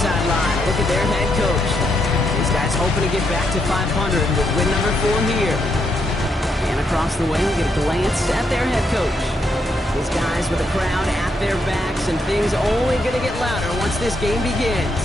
sideline. Look at their head coach. These guys hoping to get back to 500 with win number 4 here. And across the way, we get a glance at their head coach. These guys with a crowd at their backs, and things only going to get louder once this game begins.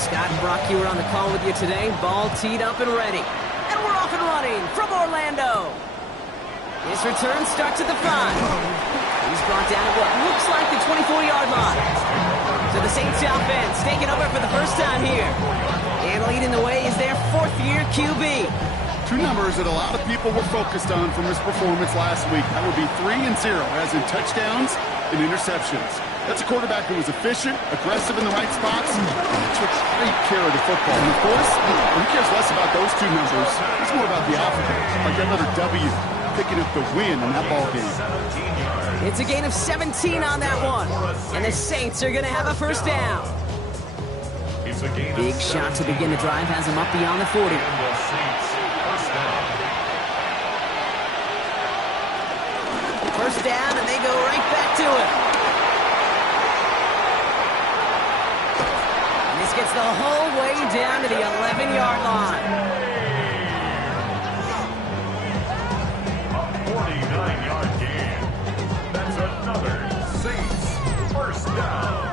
Scott and Brock Hewer on the call with you today. Ball teed up and ready. And we're off and running from Orlando. This return starts at the 5. He's brought down at what looks like the 24-yard line. So the Saints offense taking over for the first time here. And leading the way is their 4th-year QB. Two numbers that a lot of people were focused on from his performance last week. That would be 3 and 0, as in touchdowns and interceptions. That's a quarterback who was efficient, aggressive in the right spots, and took great care of the football. And of course, he cares less about those two numbers. It's more about the offense, like that letter W, picking up the win in that ball game. It's a gain of 17 on that one, and the Saints are going to have a first down. Big shot to begin the drive has him up beyond the 40. First down, and they go right back to it. This gets the whole way down to the 11-yard line. A 49-yard gain. That's another Saints first down.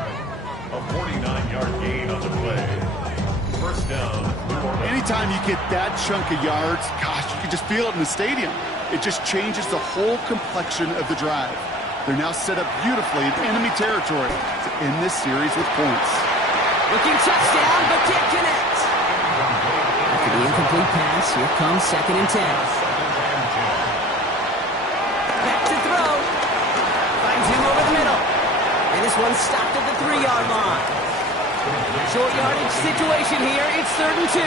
A 49-yard gain on the play. First down. Anytime you get that chunk of yards, gosh, you can just feel it in the stadium. It just changes the whole complexion of the drive. They're now set up beautifully in enemy territory to end this series with points. Looking touchdown, but can't connect. After the incomplete pass, here comes 2nd and 10. Back to throw. Finds him over the middle. And this one stopped at the 3-yard line. Short yardage situation here. It's 3rd and 2.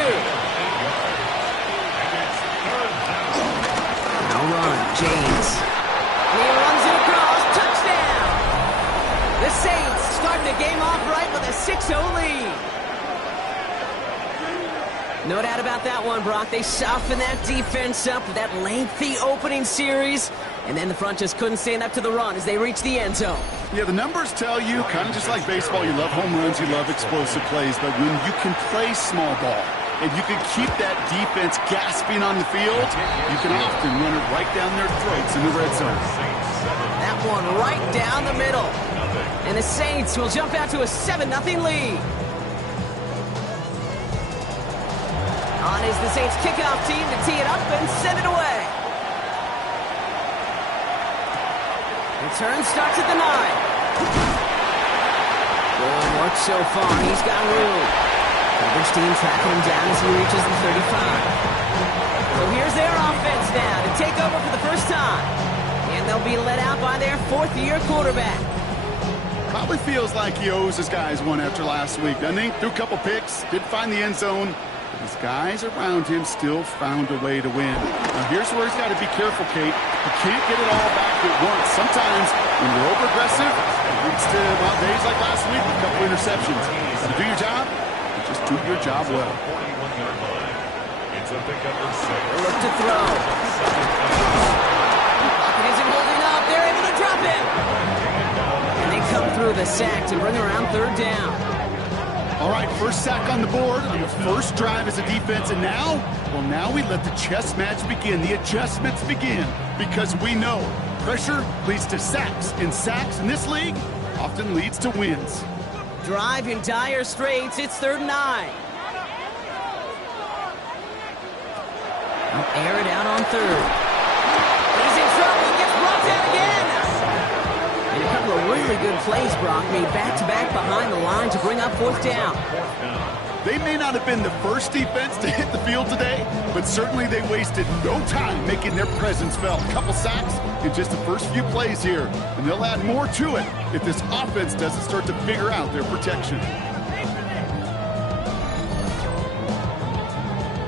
Now run, James. And he runs it across. Touchdown. The Saints starting the game off right with a 6-0 lead. No doubt about that one, Brock. They softened that defense up with that lengthy opening series, and then the front just couldn't stand up to the run as they reached the end zone. Yeah, the numbers tell you, kind of just like baseball, you love home runs, you love explosive plays, but when you can play small ball and you can keep that defense gasping on the field, you can often run it right down their throats in the red zone. That one right down the middle. And the Saints will jump out to a 7-0 lead. On is the Saints kickoff team to tee it up and send it away. Return starts at the 9. Good work so far. He's got room. Coverage team tracking him down as he reaches the 35. So here's their offense now to take over for the first time. And they'll be led out by their 4th-year quarterback. Probably feels like he owes his guys one after last week, doesn't he? Threw a couple picks, did find the end zone. But his guys around him still found a way to win. Now here's where he's got to be careful, Kate. You can't get it all back at once. Sometimes when you're over-aggressive, it leads to days like last week with a couple interceptions. So do your job, and just do your job well. Look to throw. Pocket isn't holding up. They're able to drop him. And they come through the sack to bring around 3rd down. All right, first sack on the board on the first drive as a defense, and now we let the chess match begin, the adjustments begin, because we know pressure leads to sacks, and sacks in this league often leads to wins. Drive in dire straits, it's 3rd and 9. They'll air it out on 3rd. He's in trouble, he gets brought down again. plays, Brock, made back-to-back behind the line to bring up fourth down. They may not have been the first defense to hit the field today, but certainly they wasted no time making their presence felt. A couple sacks in just the first few plays here, and they'll add more to it if this offense doesn't start to figure out their protection.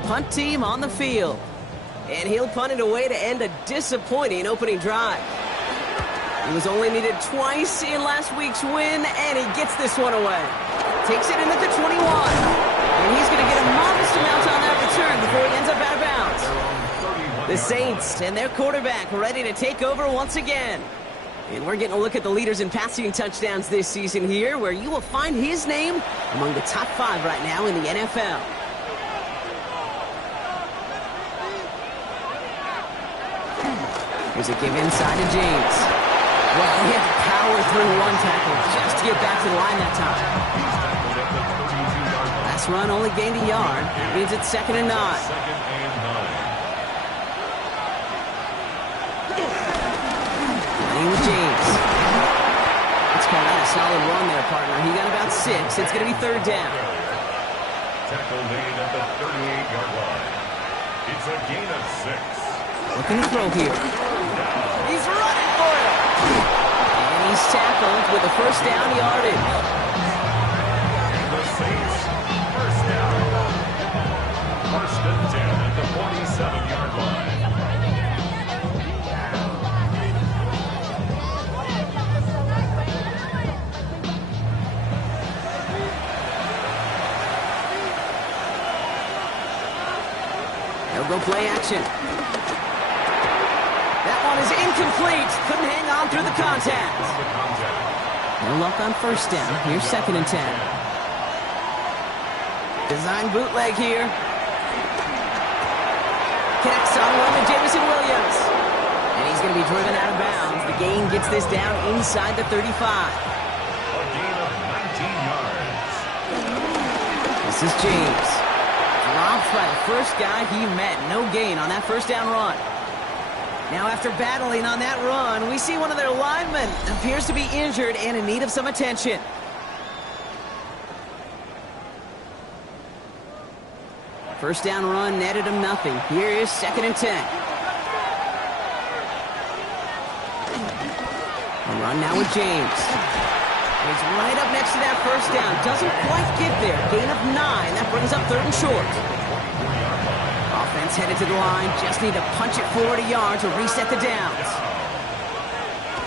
Punt team on the field. And he'll punt it away to end a disappointing opening drive. He was only needed twice in last week's win, and he gets this one away. Takes it in at the 21. And he's going to get a modest amount on that return before he ends up out of bounds. The Saints and their quarterback ready to take over once again. And we're getting a look at the leaders in passing touchdowns this season here, where you will find his name among the top 5 right now in the NFL. Here's a give inside to James. Well, he had to power through one tackle just to get back to the line that time. Last run only gained a yard. That means it's 2nd and 9. Running with James. Let's call that a solid run there, partner. He got about 6. It's going to be 3rd down. Tackle made at the 38-yard line. It's a gain of 6. Looking to throw here. He's running for it. And he's tackled with a first down yardage. The Saints, first down. 1st and 10 at the 47-yard line. They'll go play action. That one is incomplete. Couldn't hang on through the contact. No luck on first down. Here's 2nd and 10. Design bootleg here. Connects on one to Jameson Williams. And he's going to be driven out of bounds. The gain gets this down inside the 35. A gain of 19 yards. This is James. Dropped by the first guy he met. No gain on that first down run. Now, after battling on that run, we see one of their linemen appears to be injured and in need of some attention. First down run netted him nothing. Here is 2nd and 10. A run now with James. He's right up next to that first down. Doesn't quite get there. Gain of 9. That brings up 3rd and short. Offense headed to the line. Just need to punch it forward a yard to reset the downs.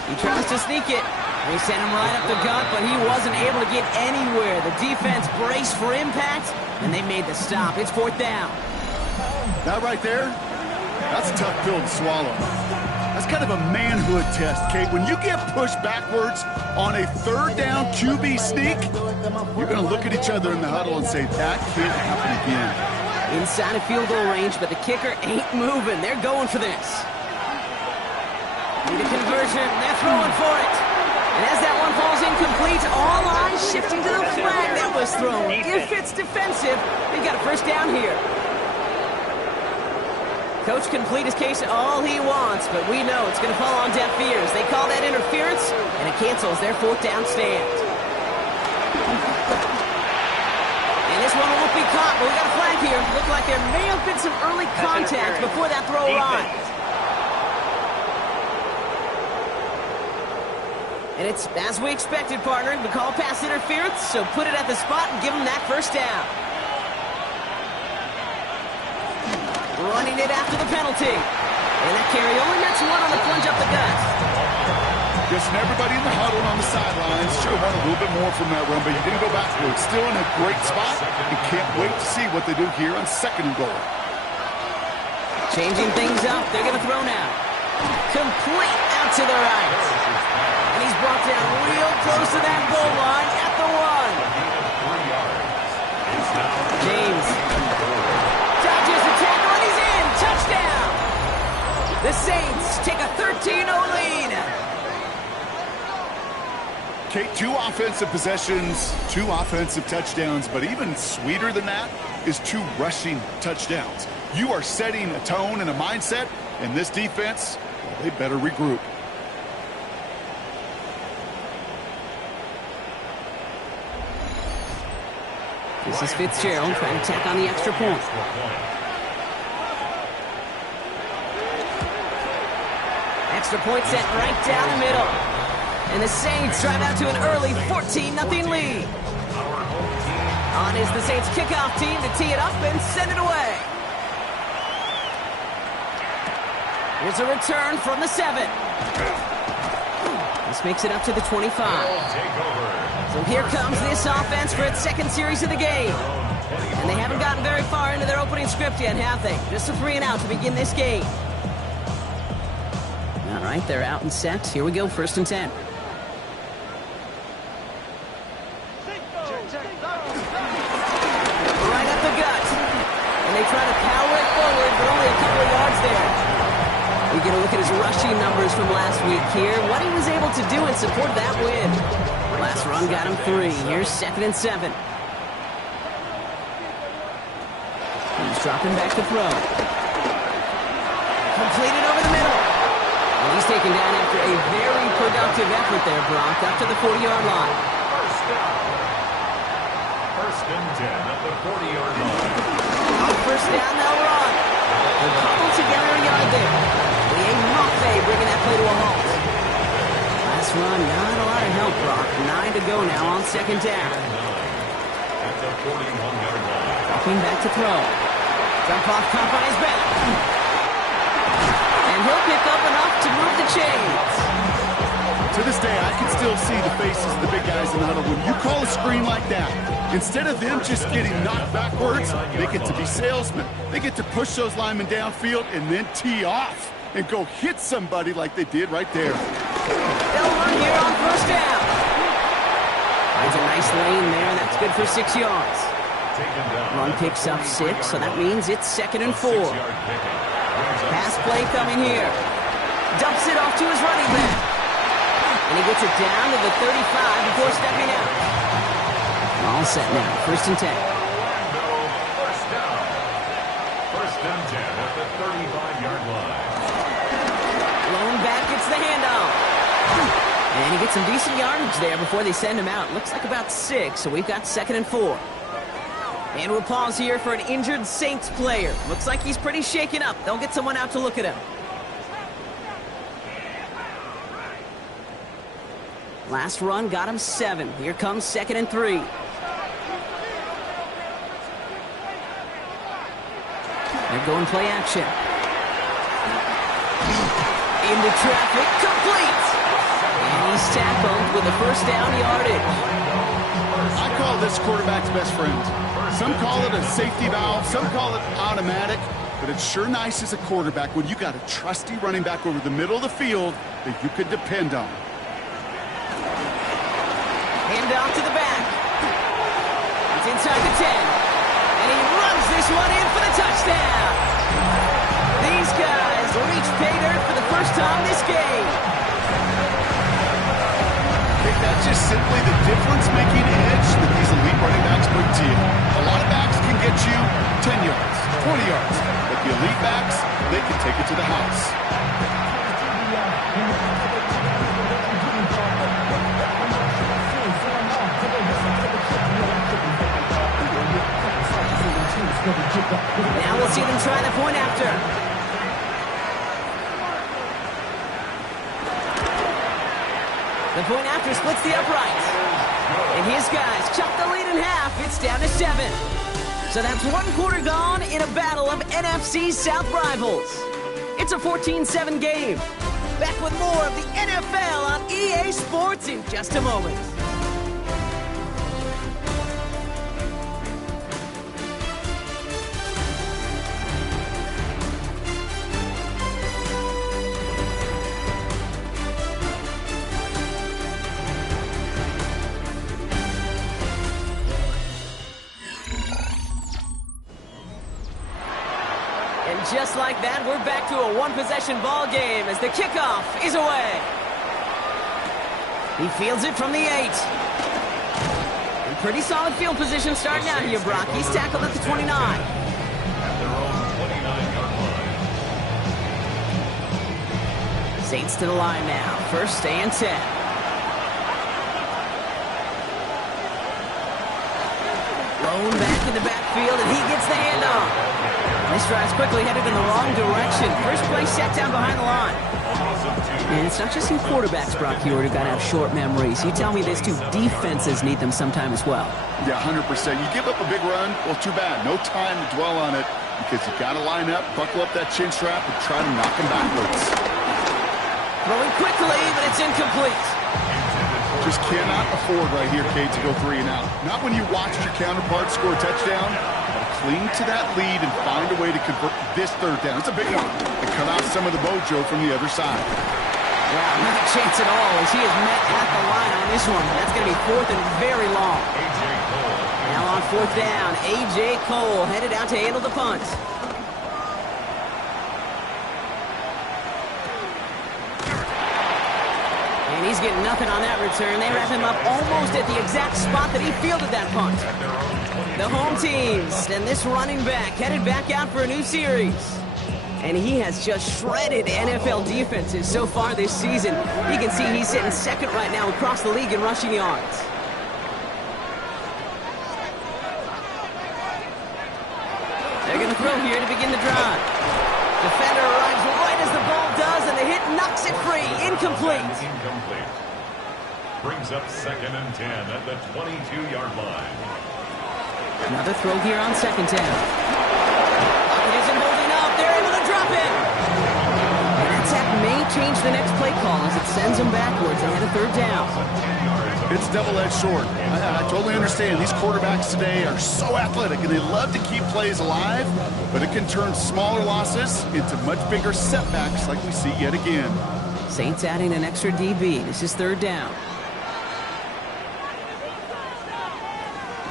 He tries to sneak it. They sent him right up the gut, but he wasn't able to get anywhere. The defense braced for impact, and they made the stop. It's 4th down. That right there, that's a tough pill to swallow. That's kind of a manhood test, Kate. When you get pushed backwards on a 3rd down QB sneak, you're going to look at each other in the huddle and say, that can't happen again. Inside of field goal range, but the kicker ain't moving. They're going for this. Need a conversion. They're throwing for it. And as that one falls incomplete, all eyes shifting to the flag that was thrown. If it's defensive, they've got a first down here. Coach can plead his case all he wants, but we know it's going to fall on deaf ears. They call that interference, and it cancels their 4th down stand. And this one won't be caught, but we got a flag here. Looked like there may have been some early contact before that throw arrived. And it's as we expected, partner. We call pass interference, so put it at the spot and give them that first down. Running it after the penalty. And that carry only nets one on the plunge up the gut. Just everybody in the huddle on the sidelines should have wanted a little bit more from that run, but you didn't go backwards. Still in a great spot, and can't wait to see what they do here on 2nd and goal. Changing things up. They're going to throw now. Complete out to the right. And he's brought down real close to that goal line at the 1. James. Dodges the tackle, and he's in. Touchdown. The Saints take a 13-0 lead. Kate, 2 offensive possessions, 2 offensive touchdowns, but even sweeter than that is 2 rushing touchdowns. You are setting a tone and a mindset, and this defense, well, they better regroup. This is Fitzgerald trying to tack on the extra point. Extra point sent right down the middle. And the Saints drive out to an early 14-0 lead. On is the Saints kickoff team to tee it up and send it away. Here's a return from the 7. This makes it up to the 25. So here comes this offense for its second series of the game. And they haven't gotten very far into their opening script yet, have they? Just a 3 and out to begin this game. All right, they're out and set. Here we go, 1st and 10. Right up the gut. And they try to power it forward, but only a couple of yards there. We get a look at his rushing numbers from last week here. What he was able to do in support of that win. Last run got him 3. Here's 2nd and 7. He's dropping back to throw. Completed over the middle. And he's taken down after a very productive effort there, Brock, up to the 40-yard line. First and 10 at the 40-yard line. On 1st down, they'll run. They'll cobble together a yard there. Mafe bringing that play to a halt. Last run, not a lot of help, Brock. 9 to go now on 2nd down. At the 41-yard line. Walking back to throw. Jump off, caught on his back. And he'll pick up enough to move the chains. To this day, I can still see the faces of the big guys in the huddle. When you call a screen like that, instead of them just getting knocked backwards, they get to be salesmen. They get to push those linemen downfield and then tee off and go hit somebody like they did right there. They'll run here on 1st down. Finds a nice lane there. That's good for 6 yards. Run picks up 6, so that means it's 2nd and 4. Pass play coming here. Dumps it off to his running back. And he gets it down to the 35 before stepping out. All set now. 1st and 10. First down. 1st and 10 at the 35-yard line. Lone back gets the handoff. And he gets some decent yardage there before they send him out. Looks like about 6, so we've got 2nd and 4. And we'll pause here for an injured Saints player. Looks like he's pretty shaken up. They'll get someone out to look at him. Last run got him 7. Here comes 2nd and 3. They're going play action. Into traffic, complete. And he's tackled with a 1st down yardage. I call this quarterback's best friend. Some call it a safety valve, some call it automatic, but it's sure nice as a quarterback when you got a trusty running back over the middle of the field that you could depend on. Hand off to the back. It's inside the 10. And he runs this one in for the touchdown. These guys reach pay dirt for the first time this game. I think that's just simply the difference-making edge that these elite running backs bring to you. A lot of backs can get you 10 yards, 20 yards, but the elite backs, they can take it to the house. Now we'll see them try the point after. The point after splits the uprights. And his guys chop the lead in half. It's down to 7. So that's 1 quarter gone in a battle of NFC South rivals. It's a 14-7 game. Back with more of the NFL on EA Sports in just a moment. Just like that, we're back to a one-possession ball game as the kickoff is away. He fields it from the 8. In pretty solid field position starting out here, Brock. He's tackled at the 29. At their own 29-yard line. Saints to the line now. 1st and 10. Thrown back in the backfield, and he gets the handoff. This drive's quickly headed in the wrong direction. First play set down behind the line. And it's not just you quarterbacks, Brock Huard, who got to have short memories. You tell me this too, defenses need them sometime as well. Yeah, 100%. You give up a big run, well, too bad. No time to dwell on it because you got to line up, buckle up that chin strap, and try to knock him backwards. Throwing quickly, but it's incomplete. Just cannot afford right here, Kate, to go 3 and out. Not when you watched your counterpart score a touchdown. Cling to that lead and find a way to convert this 3rd down. It's a big one. And cut off some of the mojo from the other side. Wow, not a chance at all as he is met at the line on this one. That's going to be 4th and very long. Now on 4th down, A.J. Cole headed out to handle the punt. And he's getting nothing on that return. They wrap him up almost at the exact spot that he fielded that punt. The home teams and this running back headed back out for a new series. And he has just shredded NFL defenses so far this season. You can see he's sitting 2nd right now across the league in rushing yards. They're going to throw here to begin the drive. Defender arrives right as the ball does, and the hit knocks it free. Incomplete. Brings up 2nd and 10 at the 22-yard line. Another throw here on 2nd down. It isn't holding up. They're able to drop it. And that sack may change the next play call as it sends them backwards ahead of 3rd down. It's double-edged sword. I totally understand. These quarterbacks today are so athletic, and they love to keep plays alive, but it can turn smaller losses into much bigger setbacks like we see yet again. Saints adding an extra DB. This is 3rd down.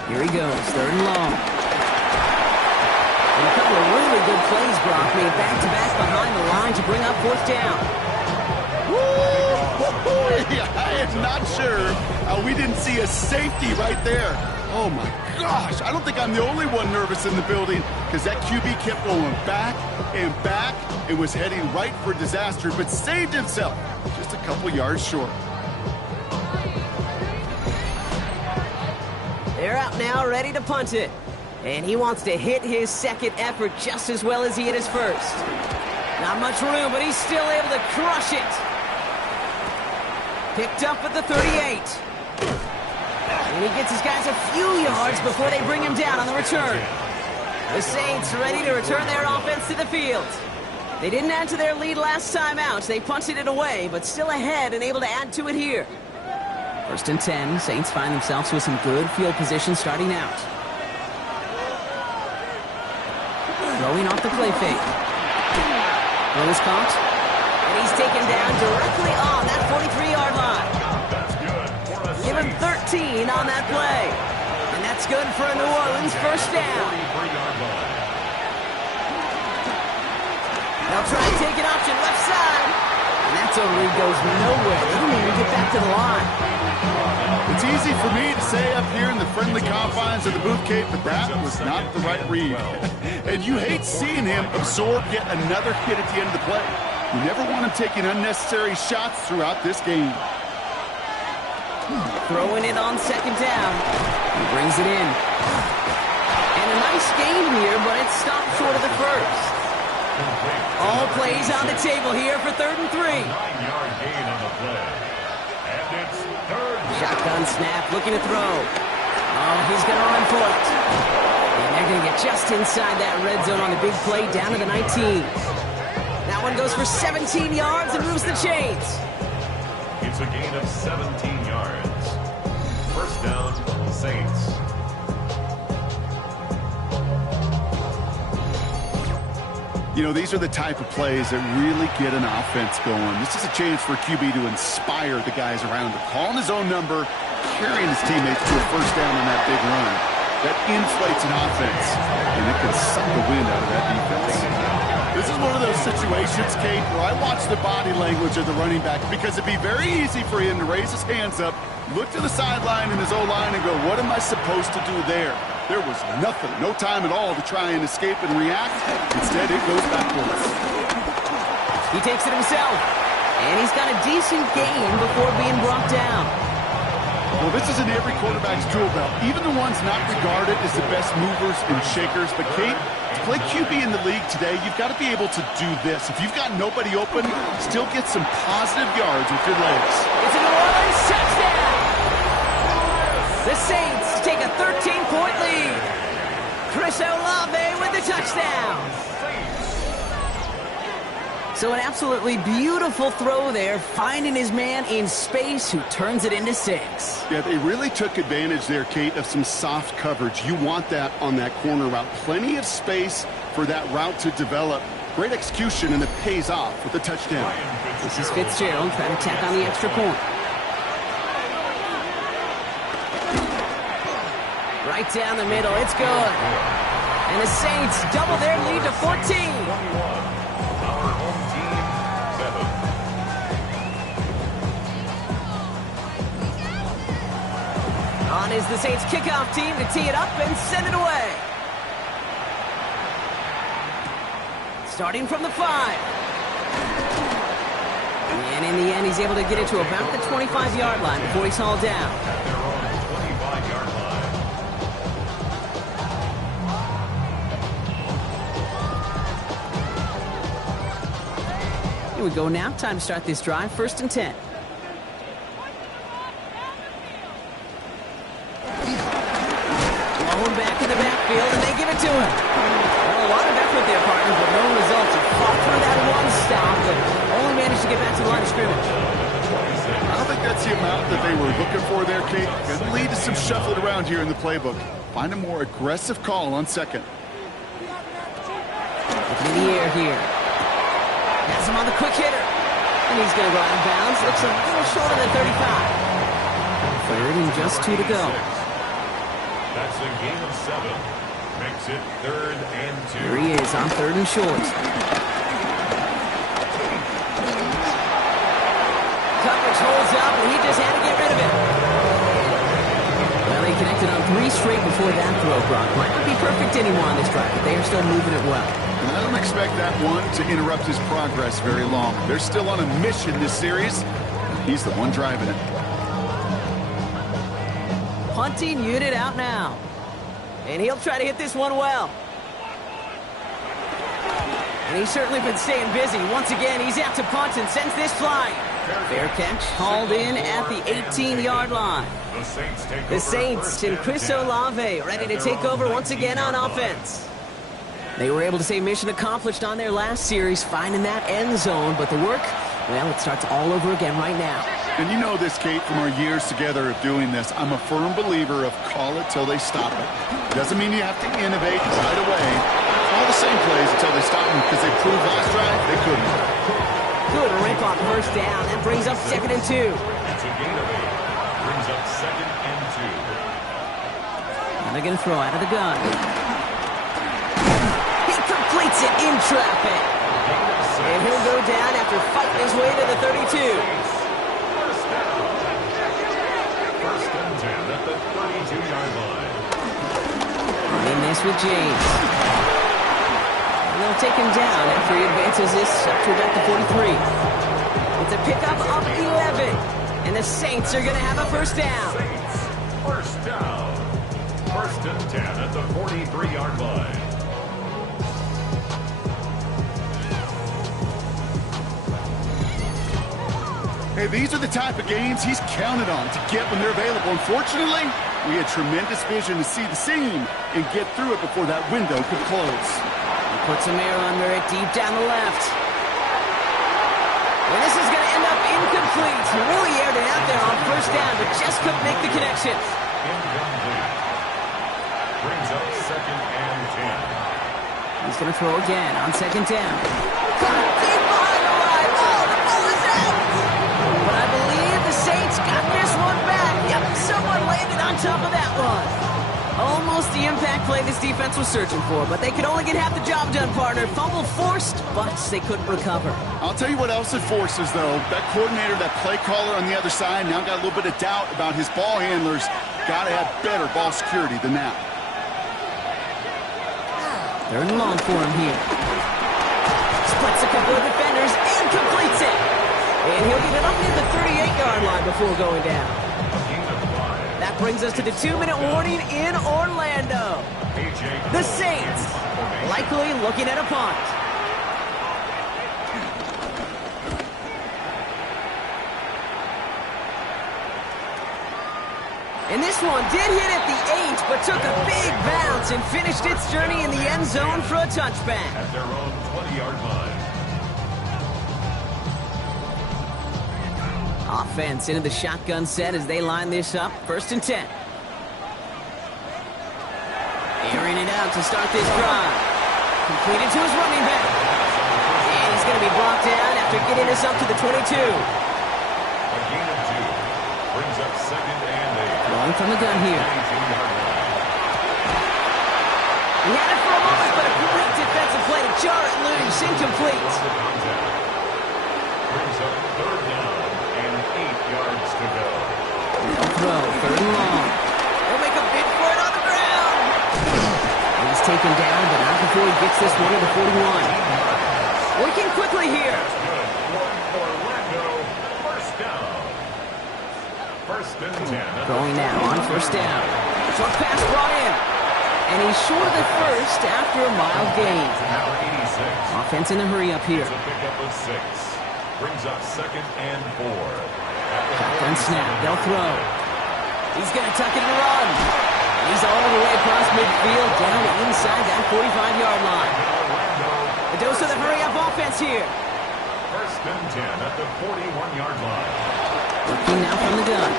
Here he goes, 3rd and long. And a couple of really good plays, Brock, made back-to-back behind the line to bring up 4th down. Yeah, I am not sure how we didn't see a safety right there. Oh, my gosh. I don't think I'm the only one nervous in the building because that QB kept going back and back and was heading right for disaster, but saved himself just a couple yards short. They're out now, ready to punt it. And he wants to hit his 2nd effort just as well as he hit his 1st. Not much room, but he's still able to crush it. Picked up at the 38. And he gets his guys a few yards before they bring him down on the return. The Saints ready to return their offense to the field. They didn't add to their lead last time out. They punted it away, but still ahead and able to add to it here. 1st and 10. Saints find themselves with some good field position starting out. Throwing off the play fake. Throw is caught. And he's taken down directly on that 43-yard line. Give him 13 on that play. And that's good for a New Orleans 1st down. They'll try and take an option left side. And that totally goes nowhere. They didn't even get back to the line. It's easy for me to say up here in the friendly confines of the Booth Cape, but that was not the right read. And you hate seeing him absorb yet another hit at the end of the play. You never want him taking unnecessary shots throughout this game. Throwing it on 2nd down. He brings it in. And a nice gain here, but it stopped short of the 1st. All plays on the table here for 3rd and 3. 9-yard gain on the play. And it's 3rd. Shotgun snap, looking to throw. Oh, he's going to run for it. And they're going to get just inside that red zone on the big play down to the 19. That one goes for 17 yards and moves the chains. It's a gain of 17 yards. 1st down, Saints. You know, these are the type of plays that really get an offense going. This is a chance for QB to inspire the guys around him. Calling his own number, carrying his teammates to a 1st down on that big run. That inflates an offense, and it can suck the wind out of that defense. This is one of those situations, Kate, where I watch the body language of the running back because it'd be very easy for him to raise his hands up, look to the sideline in his O-line and go, what am I supposed to do there? There was nothing, no time at all to try and escape and react. Instead, it goes backwards. He takes it himself, and he's got a decent gain before being brought down. Well, this is in every quarterback's tool belt, even the ones not regarded as the best movers and shakers. But, Kate, to play QB in the league today, you've got to be able to do this. If you've got nobody open, still get some positive yards with your legs. It's a New Orleans touchdown! The Saints take a 13-point lead. Chris Olave with the touchdown. So an absolutely beautiful throw there, finding his man in space who turns it into 6. Yeah, they really took advantage there, Kate, of some soft coverage. You want that on that corner route. Plenty of space for that route to develop. Great execution, and it pays off with the touchdown. This is Fitzgerald trying to tack on the extra point. Right down the middle, it's good. And the Saints double their lead to 14. On is the Saints kickoff team to tee it up and send it away. Starting from the 5. And in the end, he's able to get it to about the 25-yard line before he's hauled down. Here we go now. Time to start this drive. 1st and 10. Back in the backfield, and they give it to him. Well, a lot of effort there, partner, but no results. He fought through that one stop, but only managed to get back to the line of scrimmage. I don't think that's the amount that they were looking for there, Kate. Going to lead to some shuffling around here in the playbook. Find a more aggressive call on 2nd. Looking in the air here. Has him on the quick hitter. And he's going to go out of bounds. Looks a little shorter than 35. 3rd and just 2 to go. That's a gain of 7. Makes it 3rd and 2. Here he is on 3rd and short. Coverage holds up, and he just had to get rid of it. Well, he connected on 3 straight before that throw, Brock. Might not be perfect anymore on this drive, but they are still moving it well. And I don't expect that one to interrupt his progress very long. They're still on a mission this series. He's the one driving it. Punting unit out now. And he'll try to hit this one well. And he's certainly been staying busy. Once again, he's out to punt and sends this flying. Fair catch, hauled in at the 18-yard line. The Saints and Chris Olave ready to take over once again on offense. They were able to say mission accomplished on their last series, finding that end zone. But the work, well, it starts all over again right now. And you know this, Kate, from our years together of doing this. I'm a firm believer of call it till they stop it. Doesn't mean you have to innovate right away. Call the same plays until they stop them, because they proved last drive they couldn't. Good rip on 1st down. That brings up 2nd and 2. That's a gain of 8. Brings up 2nd and 2. And they're going to throw out of the gun. He completes it in traffic. And he'll go down after fighting his way to the 32. In this with James. And they'll take him down after he advances this up to about the 43. It's a pickup of 11. And the Saints are going to have a 1st down. Saints, 1st down. 1st and 10 at the 43-yard line. Hey, these are the type of games he's counted on to get when they're available. Unfortunately, we had tremendous vision to see the seam and get through it before that window could close. He puts some air under it deep down the left. And this is going to end up incomplete. Really aired it out there on 1st down, but just couldn't make the connection. Incomplete. Brings up 2nd and 10. He's going to throw again on 2nd down. Caught deep behind the line. Oh, the ball is out. But I believe the Saints got this one back. Yep, someone landed on top of that one. Almost the impact play this defense was searching for, but they could only get half the job done, partner. Fumble forced, but they couldn't recover. I'll tell you what else it forces, though. That coordinator, that play caller on the other side, now got a little bit of doubt about his ball handlers. Got to have better ball security than that. 3rd and long for him here. Splits a couple of defenders and completes it. And he'll get it up near the 38-yard line before going down. A gain of 5. That brings us to the 2-minute warning in Orlando. The Saints likely looking at a punt. And this one did hit at the 8, but took a big bounce and finished its journey in the end zone for a touchback. At their own 20-yard line. Offense into the shotgun set as they line this up. 1st and 10. Airing it out to start this drive. Completed to his running back. And he's going to be brought down after getting us up to the 22. A gain of 2. Brings up 2nd and 8. Going from the gun here. He had it for a moment, but a great defensive play to jar it loose. Incomplete. Brings up 3rd down and 8 yards to go. They'll throw. 3rd and long. They'll make a bid for it on the ground. He's taken down, but not before he gets this one to the 41. Working quickly here. Orlando, 1st down. 1st and 10. Going now on 1st down. Short pass brought in. And he's short of the first after a mild gain. Now 86. Offense in a hurry up here. It's a pickup of 6. Brings up 2nd and 4. Shotgun snap. They'll throw. He's going to tuck it and run. He's all the way across midfield down inside that 45-yard line. A dose of the hurry-up offense here. 1st and 10 at the 41-yard line. Looking now from the gun.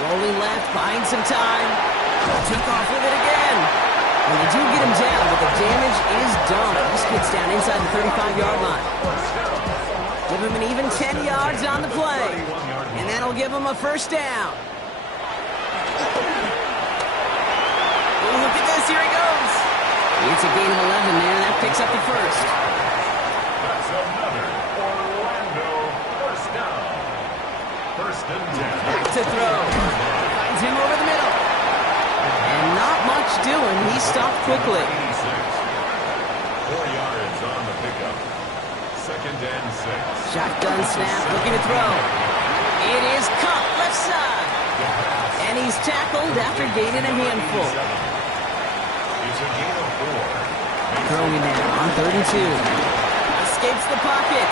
Rolling left, buying some time. Took off with it again. And they do get him down, but the damage is done. This kid's down inside the 35-yard line. Give him an even 10 yards on the play. And that'll give him a 1st down. Oh, look at this. Here he goes. It's a gain of 11 there. That picks up the 1st. That's another Orlando 1st down. 1st and 10. Back to throw. Finds him over the middle. And not much doing. He stopped quickly. 86. 4 yards on the pickup. 2nd and 6. Shotgun snap, looking to throw. It is caught left side. And he's tackled after gaining a handful. It's a gain of 4. Throwing now on 32. Escapes the pocket.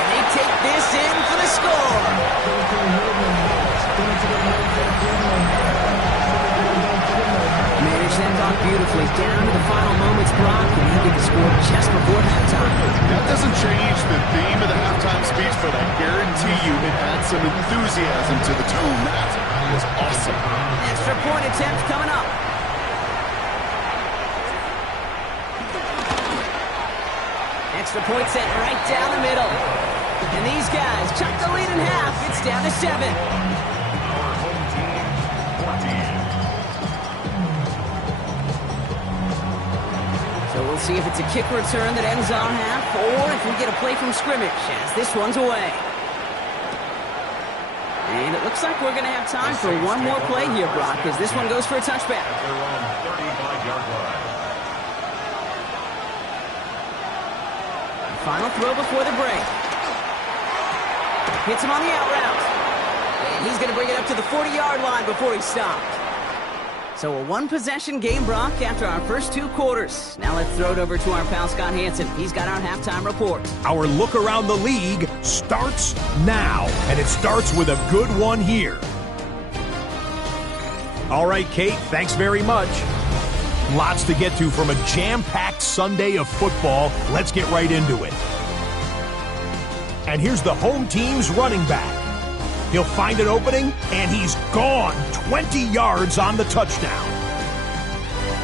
And they take this in for the score. Managed that clock beautifully down to the final moments, Brock, and he did the score just before halftime. That doesn't change the theme of the halftime speech, but I guarantee you it adds some enthusiasm to the tone. That was awesome. Extra point attempt coming up. Extra point set right down the middle. And these guys chuck the lead in half. It's down to 7. Our home team, 14. So we'll see if it's a kick return that ends our half, or if we get a play from scrimmage as this one's away. And it looks like we're going to have time for one more play here, Brock, as this one goes for a touchback. At their own 35-yard line. Final throw before the break. Hits him on the out route. And he's going to bring it up to the 40-yard line before he stopped. So a one-possession game, Brock, after our first 2 quarters. Now let's throw it over to our pal Scott Hansen. He's got our halftime report. Our look around the league starts now, and it starts with a good one here. All right, Kate, thanks very much. Lots to get to from a jam-packed Sunday of football. Let's get right into it. And here's the home team's running back. He'll find an opening, and he's gone 20 yards on the touchdown.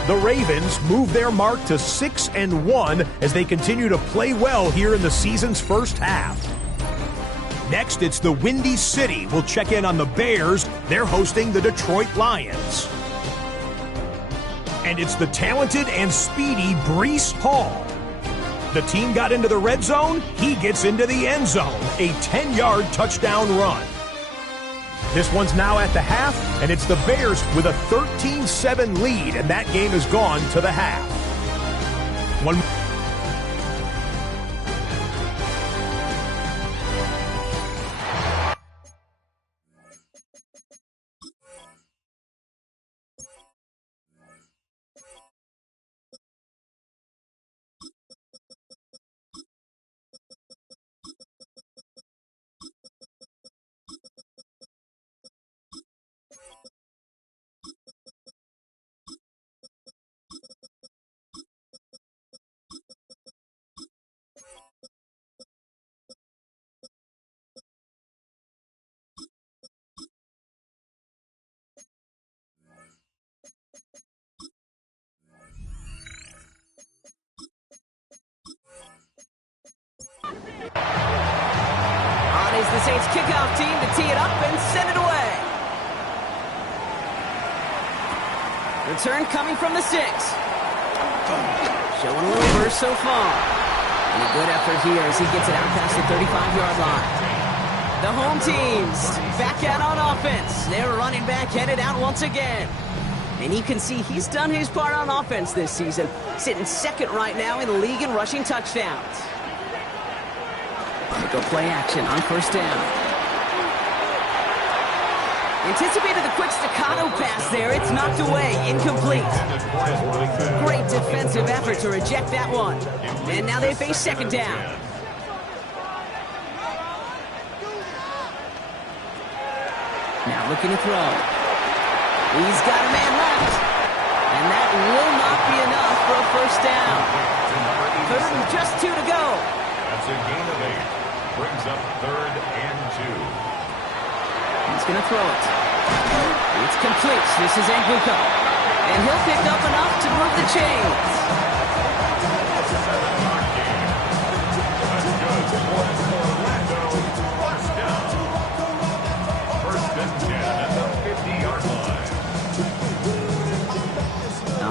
The Ravens move their mark to 6-1 as they continue to play well here in the season's first half. Next, it's the Windy City. We'll check in on the Bears. They're hosting the Detroit Lions. And it's the talented and speedy Breece Hall. The team got into the red zone. He gets into the end zone. A 10-yard touchdown run. This one's now at the half, and it's the Bears with a 13-7 lead, and that game has gone to the half. One is the Saints kickoff team to tee it up and send it away. Return coming from the 6. Showing a little burst so far. And a good effort here as he gets it out past the 35-yard line. The home teams back out on offense. Their running back headed out once again. And you can see he's done his part on offense this season, sitting second right now in the league in rushing touchdowns. They go play action on first down. Anticipated the quick staccato pass there. It's knocked away, incomplete. Great defensive effort to reject that one. And now they face second down. Now looking to throw. He's got a man left. And that will not be enough for a first down. Third and just 2 to go. That's a gain of 8. Brings up 3rd and 2. He's going to throw it. It's complete. This is Anguko. And he'll pick up enough to move the chains. That's a 7-yard gain. That's good for Orlando. First down. First and 10 at the 50-yard line.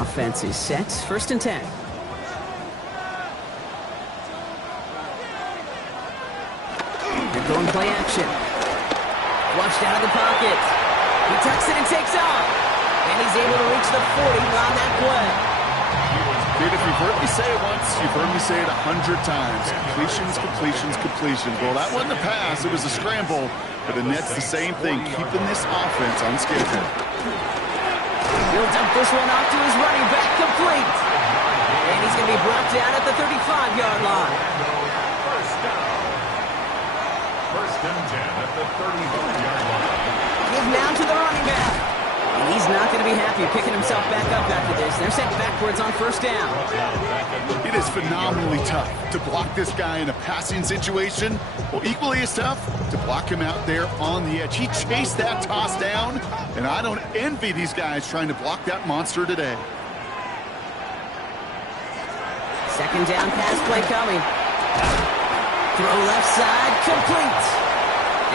Offense is set. First and 10. They're going play action. Flushed out of the pocket. He tucks it and takes off. And he's able to reach the 40 on that play. Dude, if you've heard me say it once, you've heard me say it 100 times. Completions, completions, completions. Well, that wasn't a pass. It was a scramble. But the Nets, the same thing, keeping this offense on schedule. He'll dump this one off to his running back, complete. And he's going to be brought down at the 35-yard line. First down. First and 10 at the 35-yard line. Give now to the running back. And he's not going to be happy picking himself back up after this. They're sent backwards on first down. It is phenomenally tough to block this guy in a passing situation. Well, equally as tough to block him out there on the edge. He chased that toss down, and I don't envy these guys trying to block that monster today. Second down pass play coming. Throw left side, complete.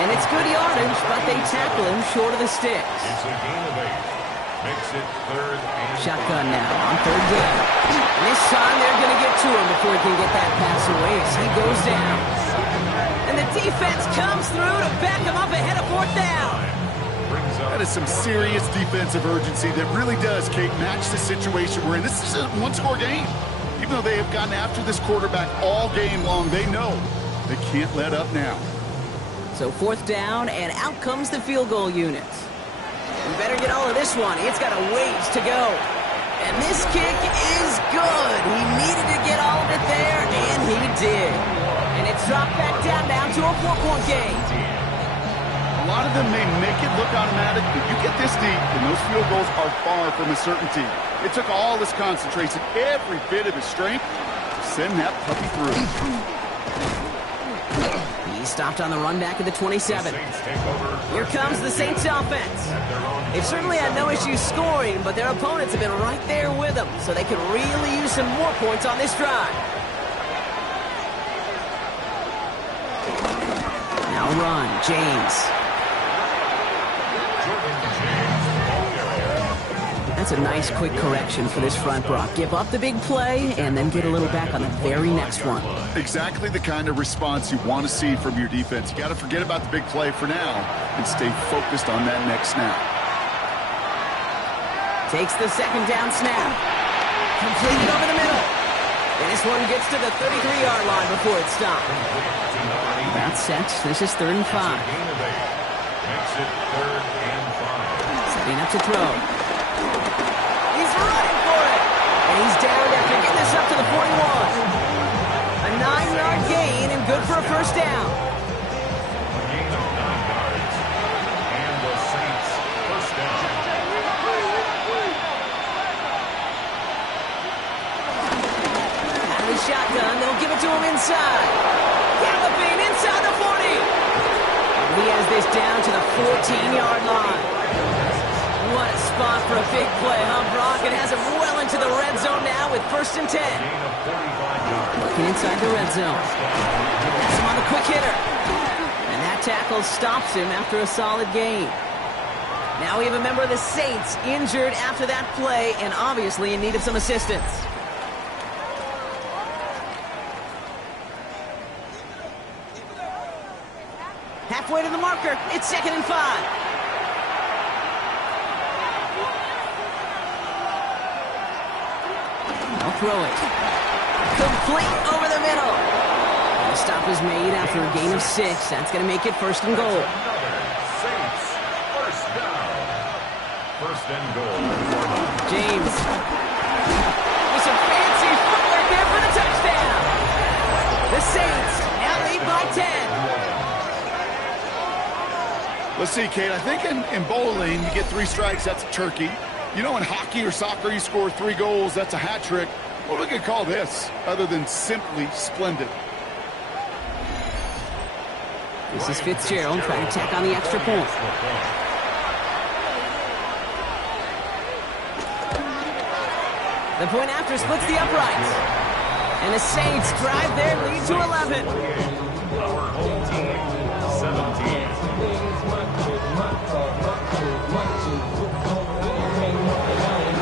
And it's good yardage, but they tackle him short of the sticks. It's a gain of 8. Makes it 3rd and Shotgun now on third down. And this time they're going to get to him before he can get that pass away as he goes down. And the defense comes through to back him up ahead of fourth down. That is some serious defensive urgency that really does, Kate, match the situation we're in. This is a one-score game. Even though they have gotten after this quarterback all game long, they know they can't let up now. So fourth down, and out comes the field goal unit. We better get all of this one. It's got a ways to go. And this kick is good. He needed to get all of it there, and he did. And it's dropped back down now to a 4-point game. A lot of them may make it look automatic, but you get this deep, and those field goals are far from a certainty. It took all his concentration, every bit of his strength, to send that puppy through. He stopped on the run back at the 27. Here comes the Saints offense. They've certainly had no issues scoring, but their opponents have been right there with them, so they could really use some more points on this drive. Now run, James. That's a nice quick correction for this front, Brock. Give up the big play and then get a little back on the very next one. Exactly the kind of response you want to see from your defense. You got to forget about the big play for now and stay focused on that next snap. Takes the second down snap. Completed over the middle. And this one gets to the 33-yard line before it's stopped. That's set. This is 3rd and 5. Makes it 3rd and 5. Setting up to throw. He's running for it. And he's down after getting this up to the 41. A 9-yard gain and good for a first down. A gain of 9 yards. And the Saints first down. Out of the shotgun, they'll give it to him inside. Galloping inside the 40. And he has this down to the 14-yard line. What a spot for a big play, huh, Brock? It has him well into the red zone now with 1st and 10. Looking inside the red zone. Has him on the quick hitter. And that That tackle stops him after a solid gain. Now we have a member of the Saints injured after that play and obviously in need of some assistance. Halfway to the marker. It's 2nd and 5. I'll throw it. Complete over the middle. The stop is made after a gain of 6. That's going to make it 1st and goal. Saints, first down. 1st and goal. James. With some fancy footwork there for the touchdown. The Saints now lead by 10. Let's see, Kate. I think in bowling, you get 3 strikes, that's a turkey. You know, in hockey or soccer, you score 3 goals, that's a hat trick. What do we could call this, other than simply splendid? This is Fitzgerald trying to tack on the extra point. The point after splits the uprights. And the Saints drive their lead to 11. Our home team, 17.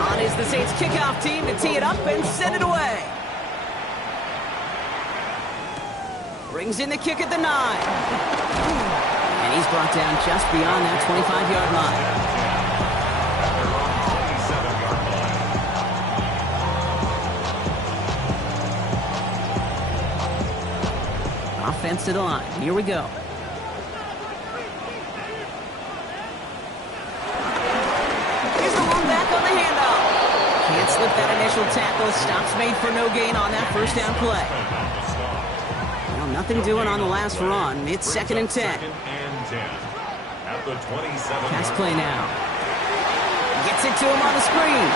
On is the Saints kickoff team to tee it up and send it away. Brings in the kick at the 9. And he's brought down just beyond that 25-yard line. Offense to the line. Here we go. Here's the long back on the handoff. Can't slip that initial tackle. Stops made for no gain on that 1st down play. Well, nothing doing on the last run. It's 2nd and 10. At the 27. Pass play now. Gets it to him on the screen.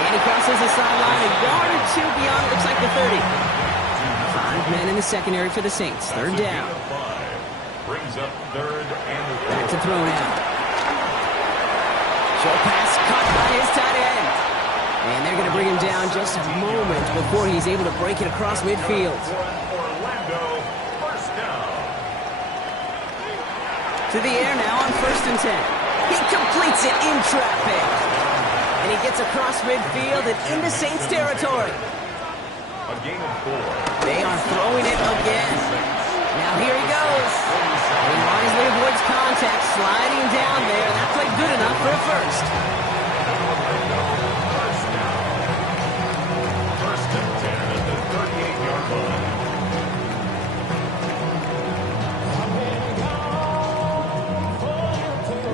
And he crosses the sideline a yard or 2 beyond, looks like the 30. 5 men in the secondary for the Saints. 3rd down. Brings up 3rd and Back to throw now. Short pass caught by his tight end. And they're going to bring him down just a moment before he's able to break it across midfield. Orlando, 1st down. To the air now on 1st and 10. He completes it in traffic. And he gets across midfield and into Saints territory. A gain of 4. They are throwing it again. Now here he goes. He wisely avoids contact, sliding down there. That played good enough for a 1st. 1st and 10 at the 38-yard line.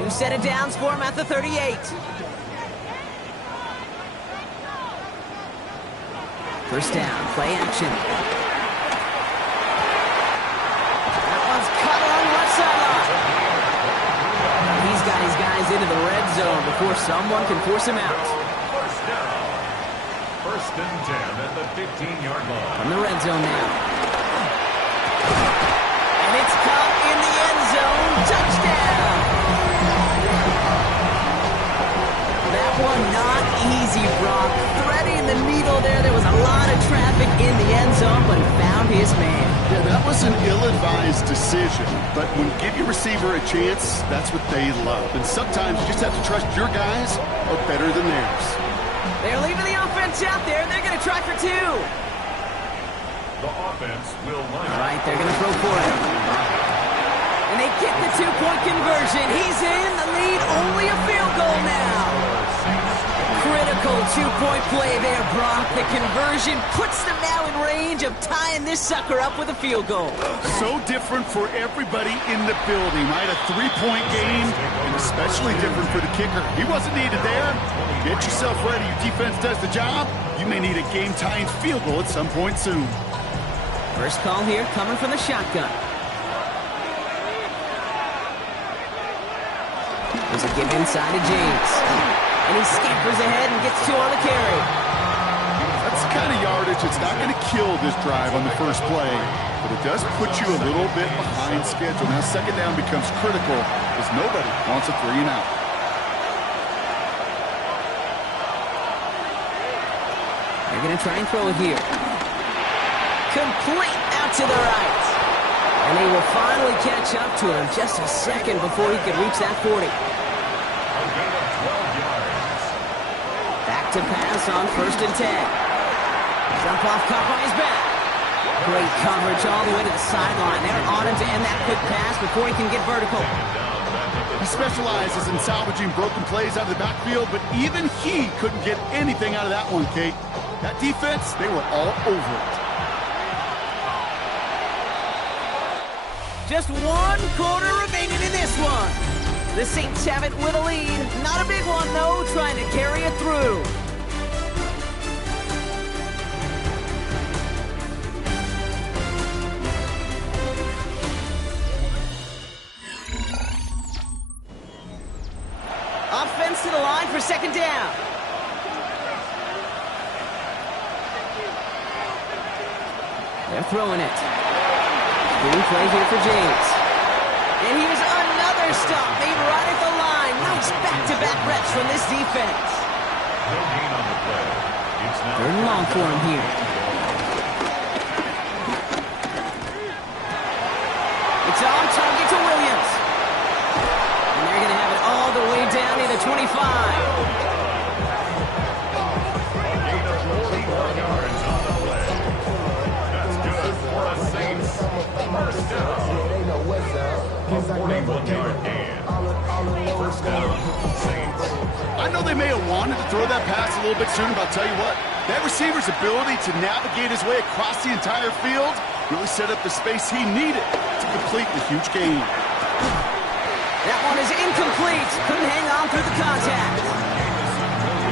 New set of downs for him at the 38. 1st down, play action. That one's cut along the left sideline. He's got his guys into the red zone before someone can force him out. 1st down. 1st and 10 at the 15-yard line. From the red zone now. And it's caught in the end zone. Touchdown! That one not easy, Brock. Threading the needle there. There was a lot of traffic in the end zone, but he found his man. Yeah, that was an ill-advised decision. But when you give your receiver a chance, that's what they love. And sometimes you just have to trust your guys are better than theirs. They're leaving the offense out there. They're going to try for 2. The offense will line All right, they're going to throw for it. And they get the 2-point conversion. He's in the lead. Only a field goal now. Critical 2-point play there, Brock. The conversion puts them now in range of tying this sucker up with a field goal. So different for everybody in the building, right? A 3-point game, and especially different for the kicker. He wasn't needed there. Get yourself ready. Your defense does the job. You may need a game-tying field goal at some point soon. First call here coming from the shotgun. There's a give inside to James. And he scampers ahead and gets 2 on the carry. That's the kind of yardage that's not going to kill this drive on the first play, but it does put you a little bit behind schedule. Now 2nd down becomes critical because nobody wants a 3 and out. They're going to try and throw it here. Complete out to the right. And they will finally catch up to him just a second before he could reach that 40. A gain of 12 yards. Back to pass on 1st and 10. Jump off caught by his back. Great coverage all the way to the sideline. They're on him to end that quick pass before he can get vertical. He specializes in salvaging broken plays out of the backfield, but even he couldn't get anything out of that one, Kate. That defense, they were all over it. Just 1 quarter remaining in this one. The Saints have it with a lead. Not a big one, though, trying to carry it through. Offense to the line for 2nd down. They're throwing it. Screen play here for James. And here's another stop made right at the line. Nice back-to-back reps from this defense. No gain on the play. It's now 3rd and long for him here. It's on target to Williams. And they're going to have it all the way down to the 25. gain of 41 yards on the play. That's good for a Saints 1st down. A 41-yard gain. 1st down, Saints. I know they may have wanted to throw that pass a little bit sooner, but I'll tell you what, that receiver's ability to navigate his way across the entire field really set up the space he needed to complete the huge gain. That one is incomplete. Couldn't hang on through the contact.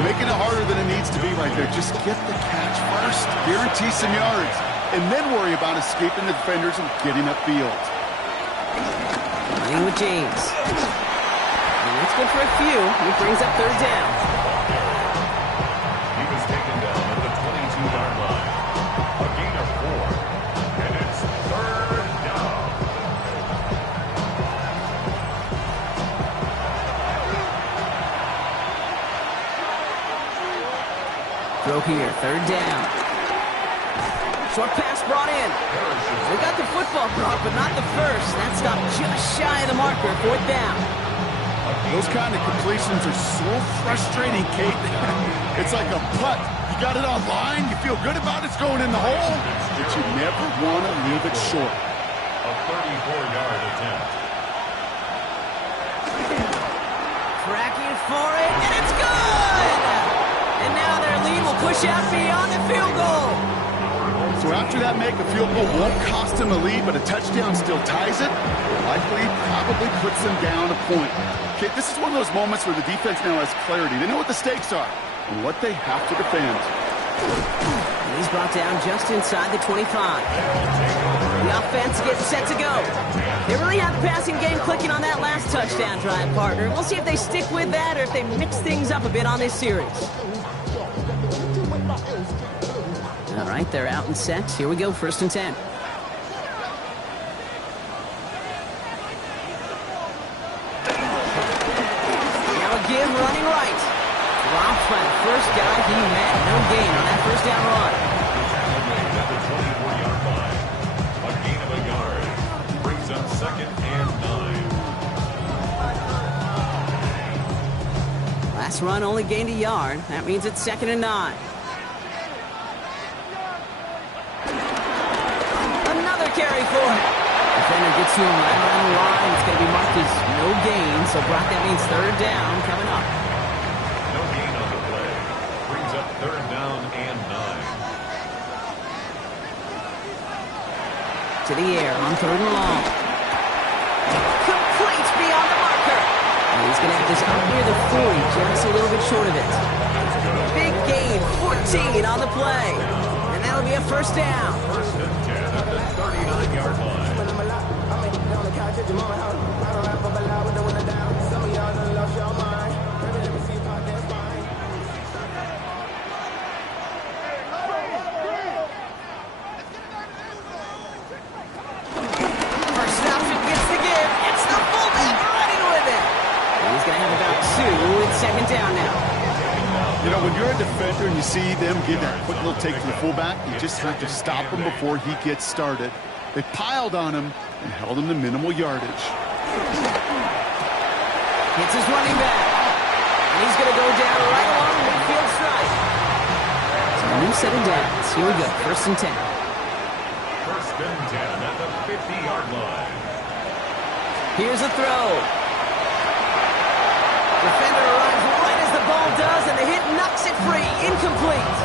Making it harder than it needs to be right there. Just get the catch first, guarantee some yards, and then worry about escaping the defenders and getting upfield. Running with James. And that's good for a few. He brings up 3rd down. He was taken down at the 22-yard line. A gain of 4. And it's 3rd down. Throw here, 3rd down. Short pass brought in. They got the football brought, but not the first. That stopped just shy of the marker, 4th down. Those kind of completions are so frustrating, Kate. It's like a putt. You got it on line, you feel good about it's going in the hole, but you never want to leave it short. A 34-yard attempt. Cracking for it, and it's good! And now their lead will push out beyond the field goal. So after that make, a field goal won't cost them a lead, but a touchdown still ties it. Likely, probably puts them down a point. Okay, this is one of those moments where the defense now has clarity. They know what the stakes are and what they have to defend. And he's brought down just inside the 25. The offense gets set to go. They really have the passing game clicking on that last touchdown drive, partner. We'll see if they stick with that or if they mix things up a bit on this series. All right, they're out and set. Here we go, 1st and 10. Now again, running right. Dropped by the first guy he met. No gain on that 1st down run. At the 24-yard line. A gain of a yard. Brings up 2nd and 9. Last run only gained a yard. That means it's 2nd and 9. Another carry for him. Defender gets to him right around the line. It's going to be marked as no gain. So Brock, that means 3rd down coming up. No gain on the play. Brings up 3rd down and 9. To the air on 3rd and long. Complete beyond the marker. And he's going to have this up near the 40, just a little bit short of it. Big gain, 14 on the play. And that'll be a 1st down. 1st and 10 at the 39-yard line. First option gets the give. It's the fullback running with it. And he's going to have about 2 with 2nd down now. You know, when you're a defender and you see them give that quick little take to the fullback, you just have to stop him before he gets started. They piled on him, and held him to minimal yardage. Hits his running back. And he's going to go down right along the midfield stripe. So a new set of downs. Here we go. 1st and 10. 1st and 10 at the 50-yard line. Here's a throw. Defender arrives right as the ball does, and the hit knocks it free. Incomplete.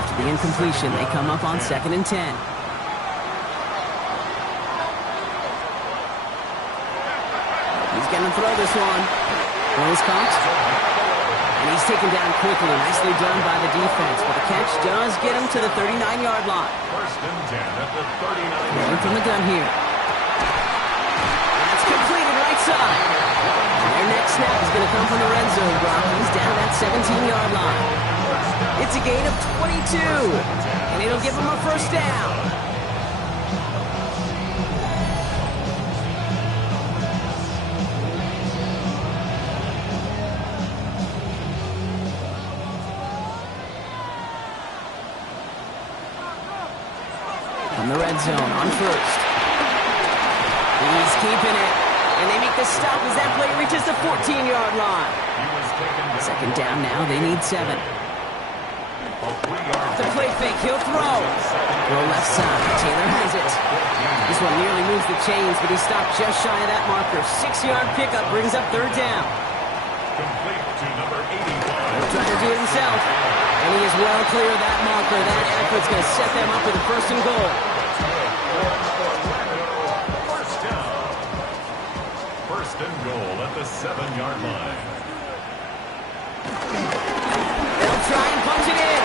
After the incompletion, they come up on 2nd and 10. He's going to throw this one. Throws caught. And he's taken down quickly. Nicely done by the defense. But the catch does get him to the 39-yard line. 1st and 10 at the 39-yard Running from the gun here. That's completed right side. And their next snap is going to come from the red zone, Brock. He's down that 17-yard line. It's a gain of 22. And it'll give him a 1st down. From the red zone on 1st. He's keeping it. And they make the stop as that play reaches the 14-yard line. 2nd down now. They need 7. The play fake. He'll throw. Throw left side. Taylor has it. This one nearly moves the chains, but he stopped just shy of that marker. 6-yard pickup brings up 3rd down. complete to number 85. He'll try to do it himself. And he is well clear of that marker. That effort's going to set them up with a 1st and goal. First down. 1st and goal at the 7-yard line. They'll try and punch it in.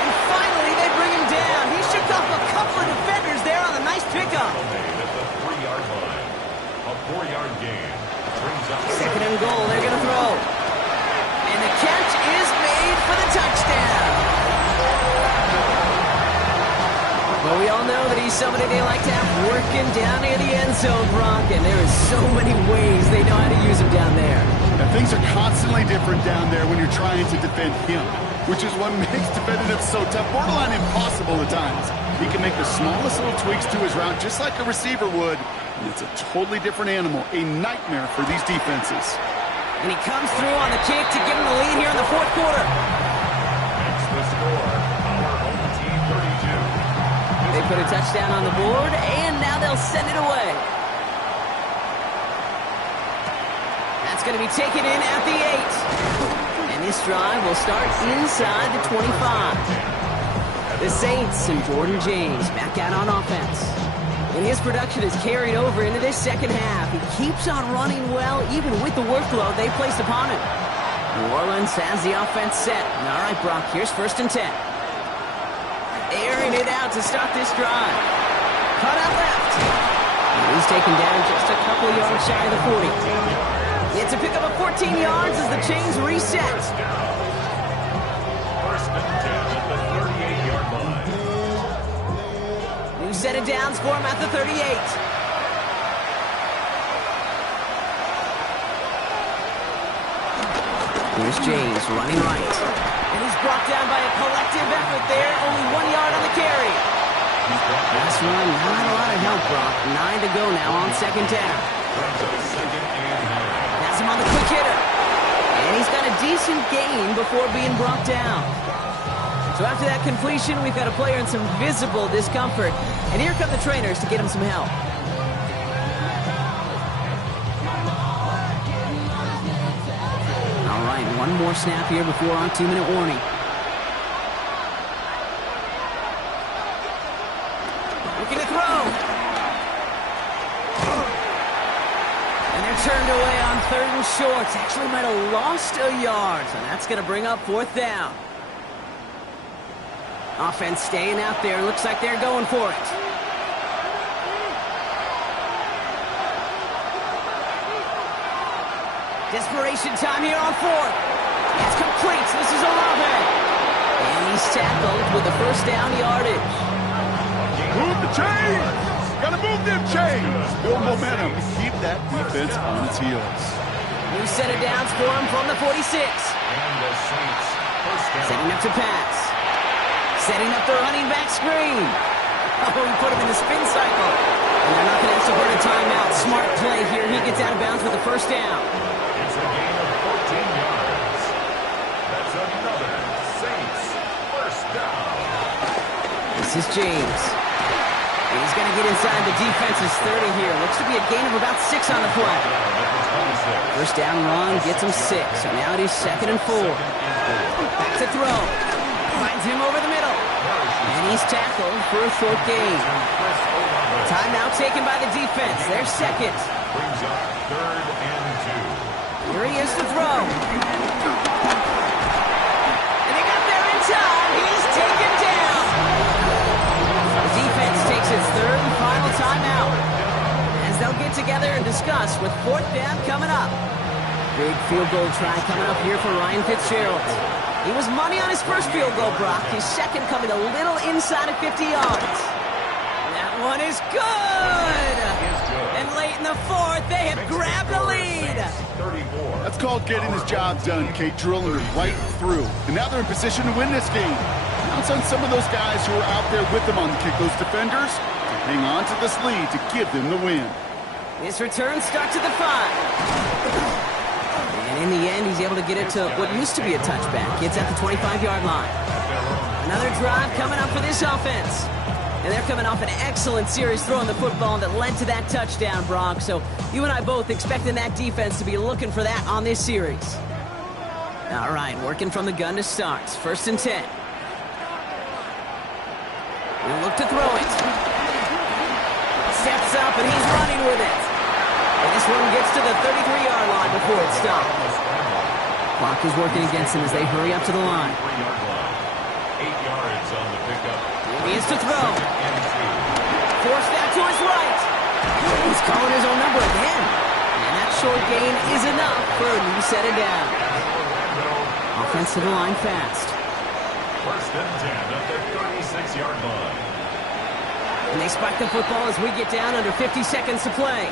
And finally, they bring him down. He shook off a couple of defenders there on a nice pickup. Made at the 3-yard line. A 4-yard gain. Brings up 2nd and goal. They're going to throw. And the catch is made for the touchdown. Well, we all know that he's somebody they like to have working down near the end zone, Brock, and there is so many ways they know how to use him down there. And things are constantly different down there when you're trying to defend him, which is what makes defending him so tough, borderline impossible at times. He can make the smallest little tweaks to his route just like a receiver would, and it's a totally different animal, a nightmare for these defenses. And he comes through on the kick to give him the lead here in the 4th quarter. Makes the score. Our home team 32. They put a touchdown on the board, and now they'll send it away. That's going to be taken in at the 8. And this drive will start inside the 25. The Saints and Jordan James back out on offense. And his production is carried over into this 2nd half. He keeps on running well, even with the workload they placed upon him. New Orleans has the offense set. And all right, Brock, here's 1st and 10. Airing it out to start this drive. Cut out left. And he's taken down just a couple yards shy of the 40. It's a pickup of 14 yards as the chains reset. 1st and 10 at the 38-yard line. New set of downs for him at the 38. Here's James running right. And he's brought down by a collective effort there. Only 1 yard on the carry. Last one, not a lot of help, Brock. 9 to go now on 2nd down. Has him on the quick hitter. And he's got a decent gain before being brought down. So after that completion, we've got a player in some visible discomfort. And here come the trainers to get him some help. All right, one more snap here before our 2-minute warning. Looking to throw. And they're turned away on 3rd and short. Actually might have lost a yard. So that's going to bring up 4th down. Offense staying out there. Looks like they're going for it. Desperation time here on 4th. It's complete. This is Olave. And he's tackled with the 1st down yardage. Move the chains! Gotta move them chains! Build momentum. Keep that defense on its heels. New set of downs for him from the 46. And the Saints. 1st down. Setting up to pass. Setting up the running back screen. Oh, he put him in the spin cycle. And they're not going to have to burn a timeout. Smart play here. He gets out of bounds with a first down. It's a gain of 14 yards. That's another Saints first down. This is James. He's going to get inside the defense's 30 here. Looks to be a gain of about 6 on the play. First down run gets him 6. So now it is 2nd and 4. Back to throw. Finds him over the middle. And he's tackled for a short gain. Timeout taken by the defense. Their second. Brings up 3rd and 2. Here he is to throw. And they got there in time. He's taken down. The defense takes its 3rd and final timeout. As they'll get together and discuss with 4th down coming up. Big field goal try coming up here for Ryan Fitzgerald. He was money on his first field goal, Brock. His second coming a little inside of 50 yards. That one is good! And late in the 4th, they have grabbed the lead. 34. That's called getting his job done, Kate, drilling it right through. And now they're in position to win this game. Now it's on some of those guys who are out there with them on the kick, those defenders, to hang on to this lead to give them the win. This return starts at the 5. And in the end, he's able to get it to what used to be a touchback. Gets at the 25-yard line. Another drive coming up for this offense. And they're coming off an excellent series throwing the football that led to that touchdown, Brock. So you and I both expecting that defense to be looking for that on this series. All right, working from the gun to start. 1st and 10. He'll look to throw it. Steps up, and he's running with it. And this one gets to the 33-yard line before it stops. Clock is working against him as they hurry up to the line. 8 yards on the pickup. Here he is to throw. Forced out to his right. He's calling his own number again. And that short gain is enough for a new set of downs. Offense to the line fast. 1st and 10 at the 36-yard line. And they spike the football as we get down under 50 seconds to play.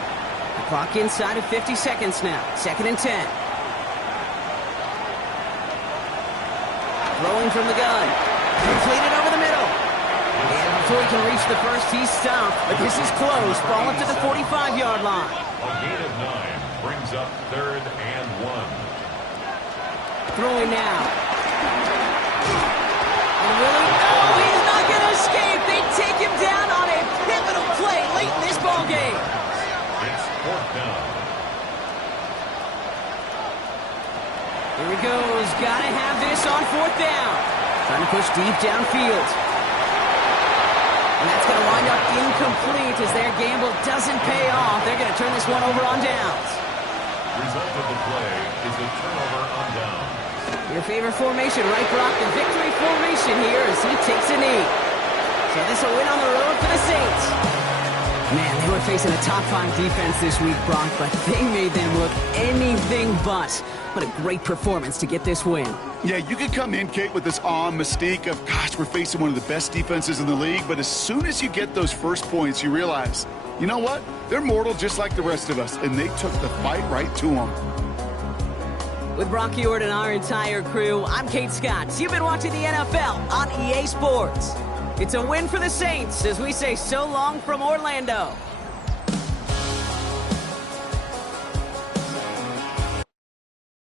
The clock inside of 50 seconds now. 2nd and 10. Throwing from the gun. Completed over the middle. And before he can reach the first, he's stopped. But this is close. Ball up to the 45-yard line. A gain of 9 brings up 3rd and 1. Throwing now. And Willie, oh, he's not going to escape. They take him down on a pivotal play late in this ball game. It's 4th down. Here he goes. Got to have this on 4th down. Trying to push deep downfield. And that's going to wind up incomplete as their gamble doesn't pay off. They're going to turn this one over on downs. Result of the play is a turnover on downs. Your favorite formation, right, Brock? The victory formation here as he takes a knee. So this will win on the road for the Saints. Man, they were facing a top-5 defense this week, Brock, but they made them look anything but. What a great performance to get this win. Yeah, you could come in, Kate, with this awe and mystique of, gosh, we're facing one of the best defenses in the league, but as soon as you get those first points, you realize, you know what? They're mortal just like the rest of us, and they took the fight right to them. With Brock Huard and our entire crew, I'm Kate Scott. You've been watching the NFL on EA Sports. It's a win for the Saints as we say so long from Orlando.